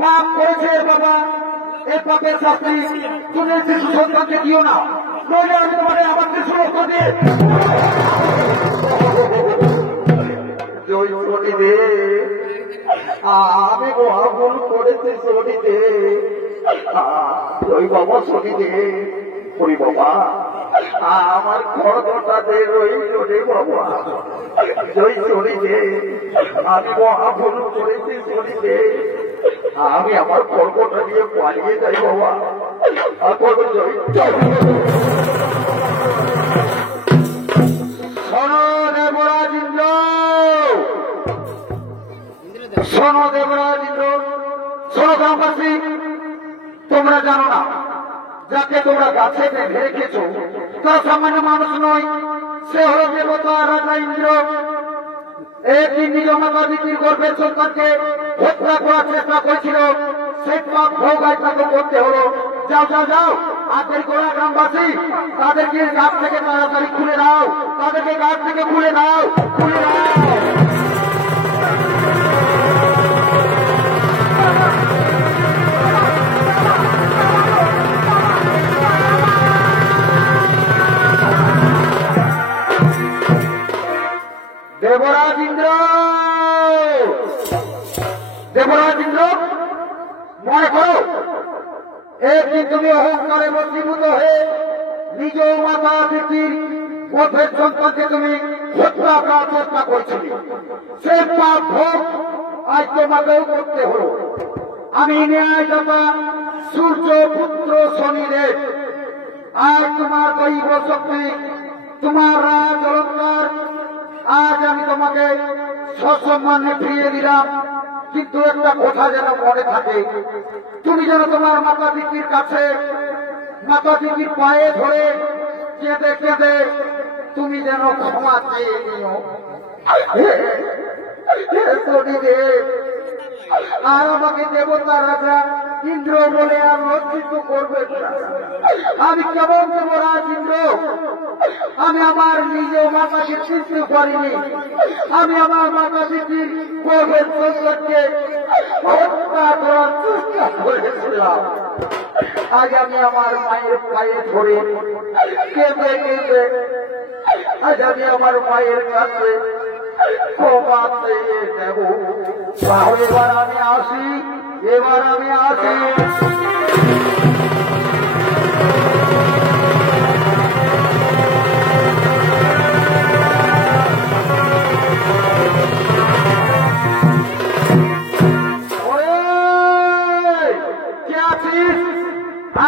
পাপ করেছে বাবা। এই পাপের শাস্তি তুমি শিশু সন্তানকে দিও না, নইলে আমি তোমাদের আমার শিশু রক্ত দিয়ে শনিদে আমি মহাভুল করেছি শনিদে, ওই বাবা শনিদে, ওই বাবা আমার খড়টা দে রইলে বাবা, জয় শনিদে আমি মহাভুল করেছি শনিদে, আমি আমার খড়টা দিয়ে পালিয়ে যাই বাবা। শোনো দেবরাজ ইন্দ্র, শোনো দেবরাজ ইন্দ্র, শোনো গ্রামবাসী, তোমরা জানো না যাকে তোমরা গাছে বেঁধে রেখেছ তারা সামান্য মানুষ নয়, সে হল দেবতা রাজা ইন্দ্র। একদিন নিজ মাতা বিক্রির গর্ভের সন্তানকে হত্যা করার চেষ্টা করেছিল, সেই পাপ ভোগ আজ তাকে করতে হলো। যাও যাও যাও, আজকের গোড়া গ্রামবাসী তাদেরকে গাছ থেকে তাড়াতাড়ি খুলে দাও, তাদেরকে গাছ থেকে খুলে দাও, খুলে দাও। দেবরাজ ইন্দ্র, দেবরাজ ইন্দ্র, মনে করো একদিন তুমি অহংকারে বশীভূত হয়ে নিজ মাতা তিথির গর্ভের সন্তানকে তুমি হত্যা করার চেষ্টা করছিলে, সে পাপ ভোগ আজ তোমাকেও করতে হলো। আমি ন্যায়দাতা সূর্য পুত্র শনিদেব আজ তোমার দৈব শক্তি, তোমার রাজ অলঙ্কার আজ আমি তোমাকে সসম্মানে ফিরিয়ে দিলাম। কিন্তু একটা কথা যেন মনে থাকে, তুমি যেন তোমার মাতা পিতার কাছে মাতা পিতার পায়ে ধরে কেঁদে কেঁদে তুমি যেন ক্ষমা চেয়ে নিও। আর আমাকে দেবতা রাজা ইন্দ্র বলে আর লজ্জিত করবে না। আমি কেমন দেবরাজ ইন্দ্র, আমি আমার নিজ মাতাকে চিনতে পারিনি, আমি আমার মাতা পিতার গর্ভের সন্তানকে হত্যা করার চেষ্টা করেছিলাম। আজ আমি আমার মায়ের পায়ে ধরে কেঁদে কেঁদে আজ আমি আমার মায়ের কাছে ক্ষমা চেয়ে নেব। এবার আমি আসি, এবার আমি আসি।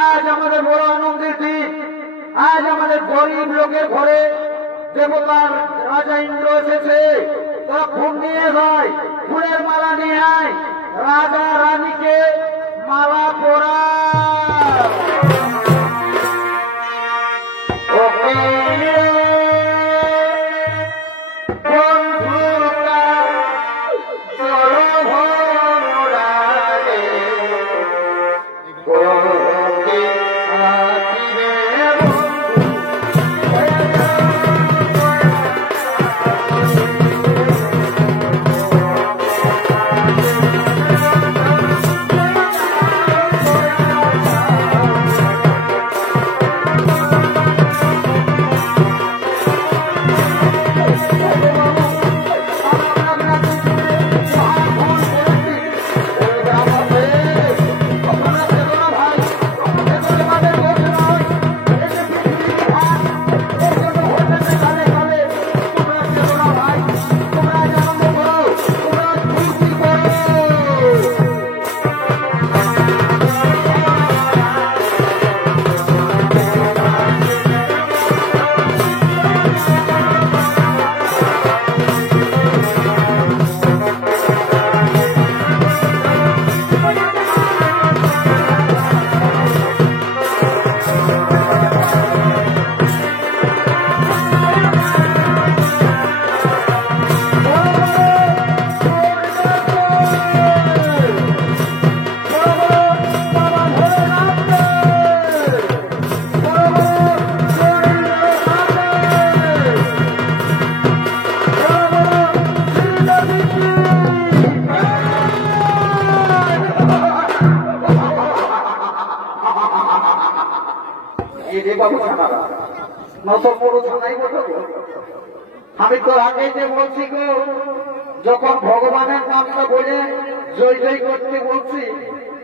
আজ আমাদের বড় আনন্দের দিন, আজ আমাদের গরিব লোকের ঘরে দেবতার রাজা ইন্দ্র এসেছে। তোরা ফুল নিয়ে ভাই, ফুলের মালা নিয়ে আয়, রাজা রানীকে মালা পরা। নত পুরুষ নাই বলো। আমি তো আগে যে বলছি গো, যখন ভগবানের নামটা বলে জয় জয় করতে বলছি,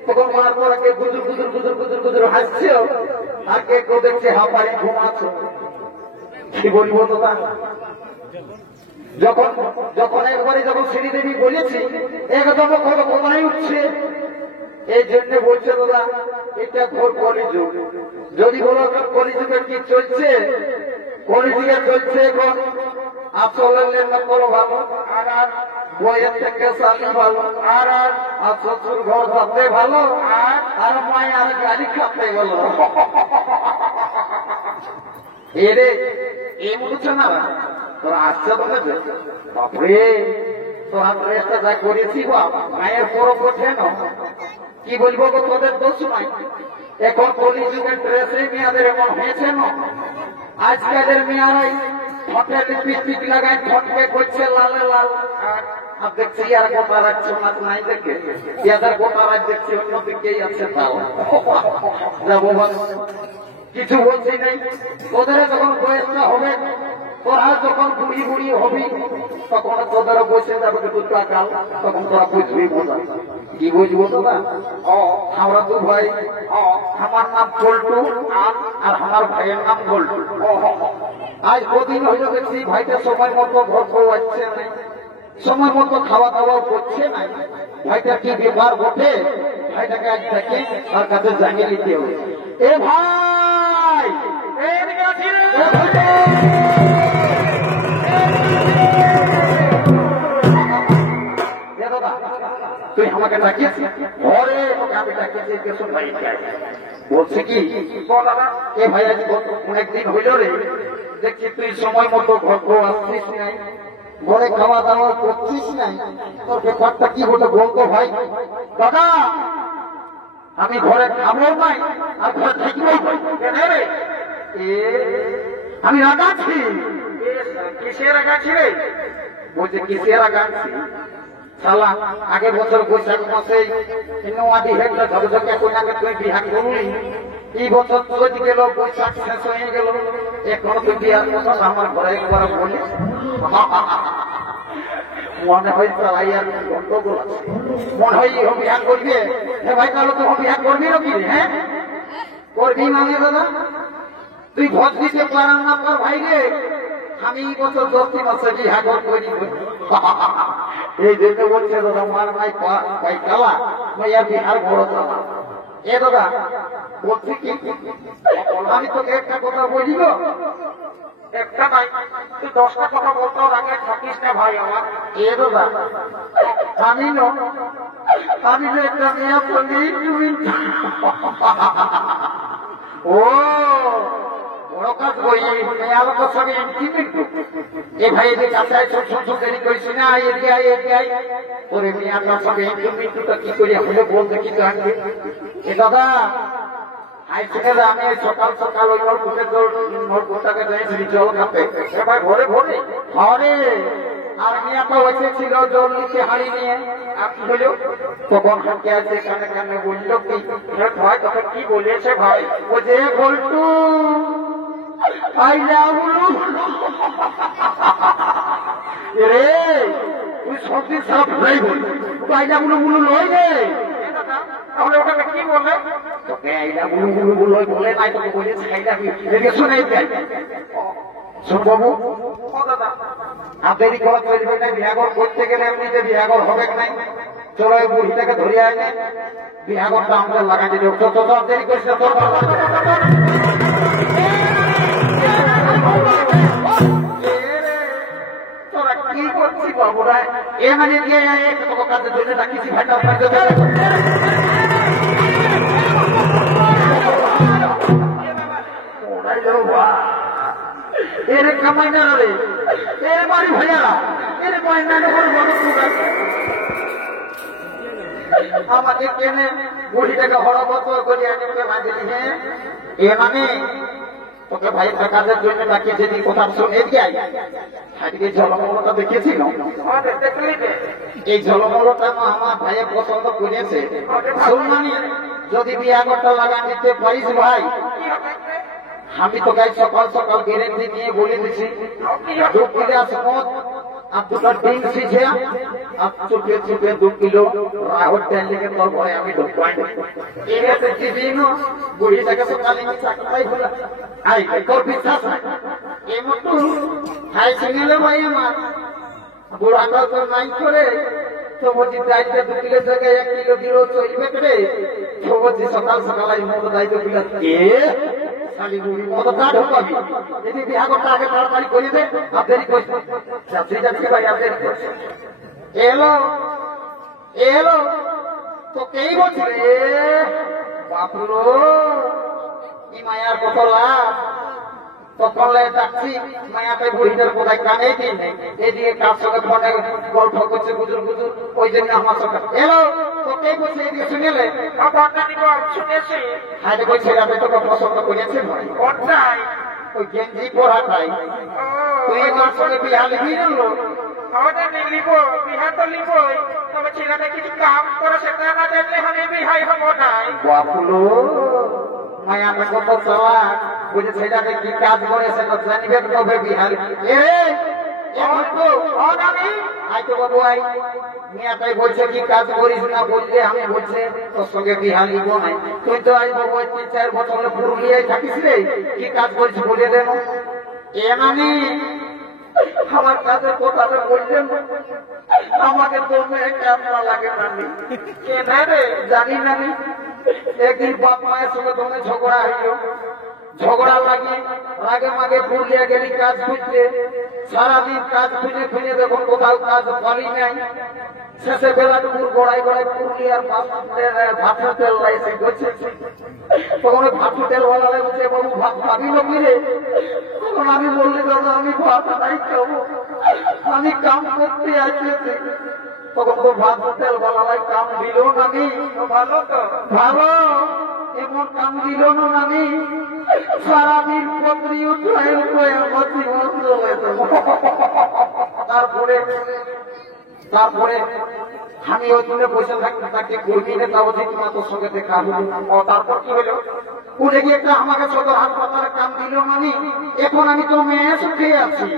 তখন মার পরাকে গুজুর গুজুর গুজুর গুজুর গুজুর হাসছে, আর কে কেউ দেখছে হাঁপাড়ি ঘুমাচ্ছে। কি বলবো তো তা? যখন যখন একবারে যখন শ্রীদেবী বলেছি, একদম কোথায় উঠছে। এই জন্য বলছে দাদা, এটা ঘোর কলিযুগ। যদি বলো কলিযুগে কি চলছে, কলিযুগে চলছে এখন আসলের লেনদেন করো ভালো, আর বইয়ের থেকে শালি ভালো, আর শ্বশুর ঘর থাকতে ভালো, আর মায়ের গাড়ি খাতে গেল। এরে এই বলছে না তোরা আসছে বলেছে, বাপরে তোরা ড্রেসটা যা করেছি মায়ের পরব ওঠে না। কি বলবো গো, তোদের দোষ নাই। এখন কলিযুগের ড্রেসে মেয়েদের এমন হয়েছে না। আজকালের মেয়েরাই ঠোঁটে লিপস্টিক লাগায়, ঠোঁটকে করছে লালে লাল। আর দেখছি আর গোটা রাখছে না নাই দেখে, এদের গোটা রাখ দেখছি অন্যদিকেই আছে। তাও যাবো কিছু বলছি নাই। তোদের যখন বয়সটা হবে, তোরা যখন বুড়ি বুড়ি হবি, তখন তোদেরও বসে যাবে দুটা কাল, তখন তোরা বুঝবি বোঝা। কি বুঝবো তোরা? আমরা তো ভাই, আমার নাম পল্টু আর আমার ভাইয়ের নাম বল্টু। আজ কদিন হইল দেখছি ভাইটা সময় মতো ঘর খাওয়াচ্ছে নাই, সময় মতো খাওয়া দাওয়া করছে না। ভাইটা কি ব্যাপার বটে, ভাইটাকে আজ থেকে তার কাছে জানিয়ে নিতে হবে। এ ভাই, তুই আমাকে ডাকিয়েছি ঘরে, তোকে আমি ডাকিয়েছি পেছন ভাই বলছে কি এ ভাই আজ অনেকদিন হইল রে, দেখছি তুই সময় মতো ঘর আসছিস নাই, ঘরে খাওয়া দাওয়া করছিস নাই, তোর ব্যাপারটা কি বলে বলতো ভাই? দাদা আমি ঘরে খাবো নাই আর ঘরে থাকবেই ভাই। আমি রাগাচ্ছি। কিসের রাগাচ্ছি রে? বলছে কিসের রাগাচ্ছি? শালা আগের বছর বৈশাখ মাসে নোয়াদি হেঁটে ঝকঝকে কইনাকে তুই বিহার করলি, এই বছর চলে গেল, বৈশাখ শেষ হয়ে গেল, এখনো তুই বিহার কথা আমার ঘরে একবার বলি। মনে হয় তাই আর গন্ডগোল আছে, মনে হয় বিহার করবি। হে ভাই তাহলে তো বিহার করবি নাকি? হ্যাঁ করবি মানে দাদা তুই ভোট দিতে পারান না তোর ভাই রে। আমি এই বছর 10 মাসে বিহার করি। এই জন্য বলছে দাদা মার নাই ভাই কালা ভাইয়া বিহার বড় চালা। এ দাদা বলছি কি, আমি তোকে একটা কথা বলি গো, একটা নাই তুই 10টা কথা বলতে আগে থাকিস না ভাই আমার। এ দাদা আমি না একটা মেয়ে বলি তুমি ও বড় কাজ করি মেয়ার সঙ্গে কিন্তু এ ভাই যে কাছে দেরি করিস না, এদিকে ওরে মেয়ার সঙ্গে মৃত্যুটা কি করি হলে বলতে কি আসবে। এ দাদা আমি সকাল সকাল ওই নলকুটাকে যাইছি জল খাতে, সবাই ভরে ভরে ঘরে আর মেয়াটা হয়েছে ছিল জল নিচে হাড়ি নিয়ে। আপনি হইল তখন হাঁকে আছে কানে কানে বলল কি ভাই তখন কি বলেছে ভাই? ও যে বলটু রে তুই সবজি সাপ নাই বল, আইলা বুলু বুলু লই রে। তাহলে ওখানে কি বলে? তোকে আইলা বুলু বুলু বুলু বলে নাই, তোকে বলেছে আইলা এদিকে শুনে বাবু আর দেরি করা চলবে না। বিহাগর করতে গেলে এমনিতে বিহাগর হবে নাই। চলো এই বুড়িটাকে ধরিয়ে আনে, বিহাগরটা আমাদের লাগাই দিল। দেরি করছে তোরা কি করছি বাবুরা? এ মানে দিয়ে কাজের জন্য ডাকিছি ভাইটা এর কামাই না রে, এর বাড়ি ভাইয়ারা এর ময়না আমাকে কেনে বুড়িটাকে হড়বত করে আনে ভাজিলি। হ্যাঁ এ মানে তোকে ভাই কাজের জন্য ডাকিয়ে যদি কোথাও শুনে যাই, আজকে জলমলটা দেখেছিল। এই জলমলটা আমার ভাইয়ে পছন্দ করেছে। শুনলাম যদি বিয়াগরটা লাগা নিতে পারিস ভাই, আমি তো গাই সকাল সকাল গ্যারেন্টি নিয়ে বলে দিছি দু কিলো মদ আর দুটো ডিম সিঝে আর চুপে চুপে 2 কিলো রাহুল তেল লেগে তোর ভয় আমি ঢুকবাই এসে দিদিন বুড়িটাকে সকালে আমি চাকরাই হলো আই তোর বিশ্বাস নাই এমতো খাই সিঙ্গেলে ভাই আমার বুড়াটা তো নাই করে তো বলছি দায়িত্ব 2 কিলো জায়গায় 1 কিলো দিল চলবে করে তো বলছি সকাল সকাল এই মতো দায়িত্ব দিল কে শালি বুড়ি মতো কাট হবি যদি বিহার করতে আগে তাড়াতাড়ি করে দে আপনারই কইছে যাচ্ছি যাচ্ছি ভাই আপনারই কইছে এলো তো কেই বলছে রে বাপুরো কি মায়ার কত লাভ তখন ডাকছি মায়াতে বুড়িদের কোথায় কানে কি এদিকে কার সঙ্গে ফোনে গল্প করছে গুজুর গুজুর ওই জন্য আমার সঙ্গে এলো তো কে বলছে এদিকে শুনেলে শুনেছি হাইটে বলছে আমি তোকে পছন্দ করেছি কোথায় ওই গেঞ্জি পরাটাই তুই আমার সঙ্গে বিয়া লিখি জানলো আমাদের লিব বিহার তো লিবই তবে ছেলেটা কিছু কাম করে সেটা না দেখলে আমি বিহাই হবো নাই বাপুলো মায়াতে কত চালাক বুঝে ছেলেটাকে কি কাজ করে সেটা জানিবে তবে বিহার আইতো বাবু আই মিয়াটাই বলছে কি কাজ করিস না বললে আমি বলছে তোর সঙ্গে বিহার লিব নাই তুই তো আই বাবু 3-4 বছর পুরুলিয়ায় থাকিস রে কি কাজ করিস বলে দেন এ নানি আমার কাছে কথাটা বলছেন আমাকে তো কেমন লাগে নানি কে না রে জানি নানি একদিন বাপ মায়ের সঙ্গে তোমার ঝগড়া হইল ঝগড়া লাগে রাগে মাগে পুরুলিয়া গেলি কাজ খুঁজতে সারাদিন কাজ খুঁজে খুঁজে দেখুন কোথাও কাজ পালি নাই শেষে বেলাটুকুর গড়াই গড়াই পুরুলিয়ার ভাতের তেল লাইছে গেছে তখন ওই ভাতের তেল বলা লাগছে বাবু ভাত খাবি না কিরে তখন আমি বললি দাদা আমি ভাত নাই খাবো আমি কাম করতে আসছি তখন তো ভাত তেল বলা লাই কাম দিল নামি ভালো তো ভালো এমন কাম দিল না নামি সারাদিন পত্রী উঠায় তারপরে আমি ওই দিনে বসে থাকতে তাকে কর্মীকে তাও যে তোমার তোর সঙ্গে দেখা হলো তারপর কি হলো উঠে গিয়ে একটা আমাকে সদর হাসপাতালে কাম দিল মানে এখন আমি তো মেয়ে সুখে আছি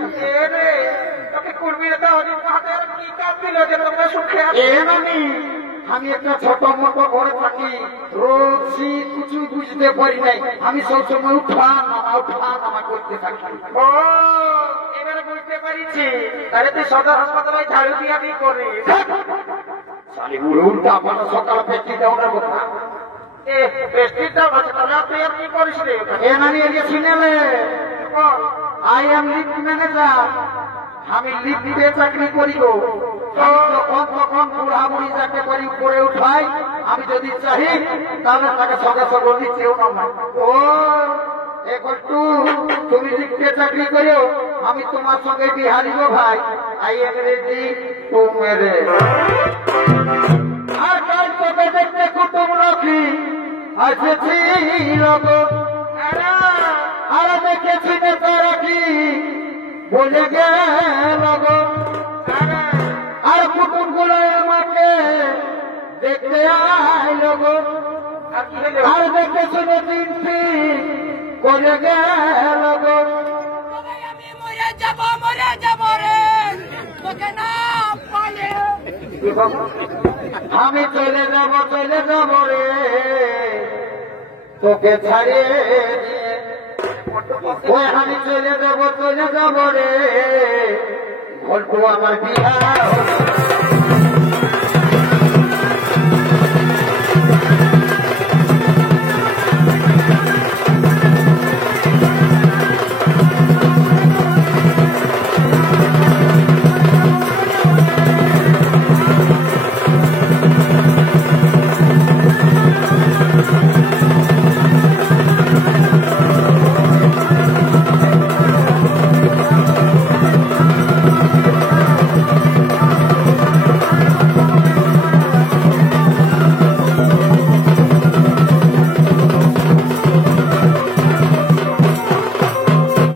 আমি একটা ছোট মোটো ঘরে থাকি রোজ শীত কিছু বুঝতে পারি নাই আমি সবসময় উঠা নামা করতে থাকি এবারে বুঝতে পারিছি তাহলে তুই সদর হাসপাতালে ঝাড়ু দিয়া দিয়ে করে উল্টা আমার সকালে পেটি দেওয়ার কথা আই এম লিফট ম্যানেজার আমি লিফটে চাকরি করিব যখন তখন বুড়া বুড়ি যাকে পারি উপরে উঠাই আমি যদি চাই তাহলে তাকে সঙ্গে সঙ্গে নিচেও নামাই ও একটু তুমি লিফটে চাকরি করো আমি তোমার সঙ্গে বিহারিব ভাই আই এম রেডি টু মেরে আর কাল তবে দেখতে কুটুম রাখি আসেছি আর দেখেছি নেতা রাখি বলে গেল আর কুটুম গুলো আমাকে দেখতে আইল আর দেখে শুনে তিনটি করে গেল আমি চলে যাব রে তোকে ছাড়িয়ে ওই আমি চলে যাব রে গল্প আমার বিহার